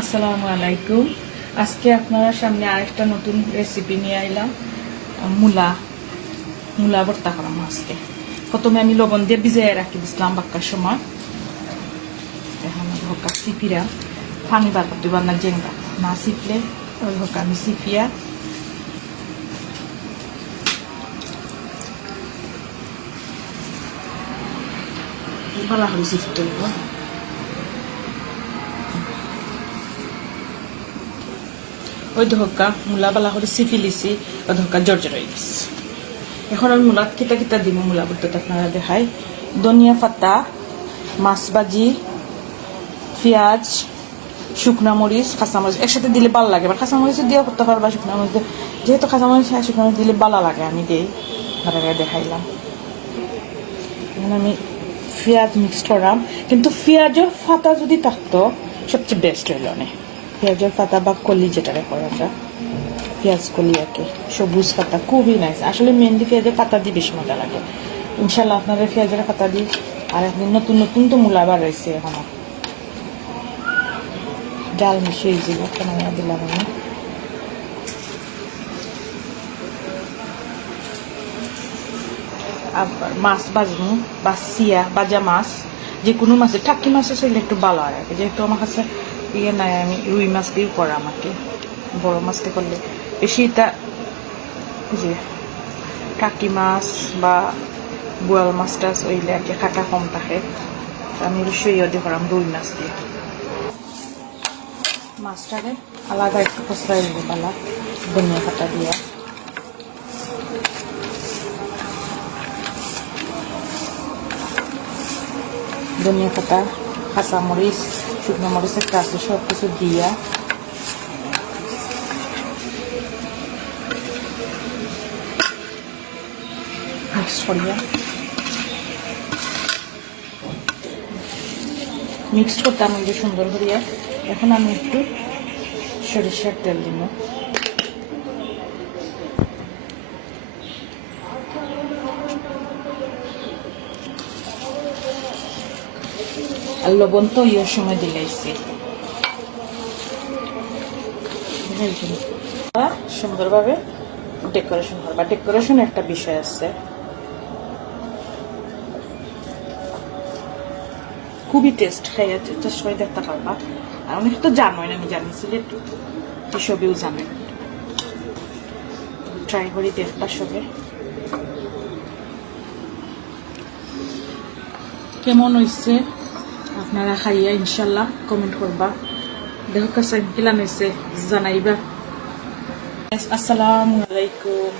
আসসালামু আলাইকুম। আজকে আপনারা সামনে আরেকটা নতুন রেসিপি নিয়ে আইলাম, মূলা মূলা ভর্তা করাম আজকে। প্রথমে আমি লবণ দিয়ে ভিজিয়ে রাখি দিছিলাম বাক্কার সময়। হোকা সিপিরা, পানি বার করতে না জেঙ্গা না সিপলে, ওই হোক আমি সিপিয়া। ভালো হবে। ওই ধোকা মূলা বালা করে সিফি লিছি ওই ধোকা জর্জর হয়ে গেছে এখন আমি মূলাত কিতা কিতা দিব মূলা বলতে আপনারা দেখাই। ধনিয়া পাতা, মাছ ভাজি, পেঁয়াজ, শুকনা মরিচ কাঁচামরিচ একসাথে দিলে ভালো লাগে। এবার কাঁচামরিচ দিয়েও করতে পারবা, শুকনা মরিচ দিয়ে। যেহেতু কাঁচামরিচ আর শুকনা মরিচ দিলে ভালো লাগে, আমি দিই। করে দেখাইলাম। এখানে আমি পেঁয়াজ মিক্স করাম। কিন্তু পেঁয়াজের ফাতা যদি থাকতো, সবচেয়ে বেস্ট হইল অনেক। পেঁয়াজের পাতা বা কলি যেটাকে কয় আমরা, পেঁয়াজ কলি আর কি, সবুজ পাতা, খুবই নাইস আসলে মেহেন্দি পেঁয়াজের পাতা দিয়ে বেশি মজা লাগে। ইনশাল্লাহ আপনাদের পেঁয়াজের পাতা দিই আর একদিন নতুন নতুন তো মূলা বার রয়েছে এখনও। ডাল মিশিয়ে দিব কেন দিলাম আমি। আবার মাছ বাজবো বা সিয়া বাজা মাছ যে কোনো মাছের টাকি মাছের সেগুলো একটু ভালো হয়। যেহেতু আমার কাছে ইয়ে নাই, আমি রুই মাছ দিয়েও করা আমাকে। বড় মাছটা করলে বেশি তা যে টাকি মাছ বা বোয়াল মাছ টাছ ওইলে আর কি খাটা কম থাকে। আমি অবশ্যই ইয়ে দিয়ে করাম, রুই মাছ দিয়ে। মাছটাকে আলাদা একটু কষাই দিব পালা, ধনিয়া পাতা দিয়ে। ধনিয়া পাতা কাঁচা মরিচ শুকনো মরিচ একটা সব কিছু দিয়া। মিক্স করিয়া মিক্স করতাম সুন্দর করিয়া। এখন আমি একটু সরিষার তেল দিব। আর লবণ তো ইয়ের সময় দিলাইছি সুন্দরভাবে ডেকোরেশন করবা ডেকোরেশন একটা বিষয় আছে। খুবই টেস্ট খাইয়া চেষ্টা করে দেখতে পারবা। আর অনেক তো জানোই না, আমি জানি সিলেট এসবেও জানেন ট্রাই করি দেখবা সবে। কেমন হয়েছে আপনারা খাইয়া ইনশাল্লাহ কমেন্ট করবা। দেখো কাছে কিলান হয়েছে জানাইবা আসসালামু আলাইকুম।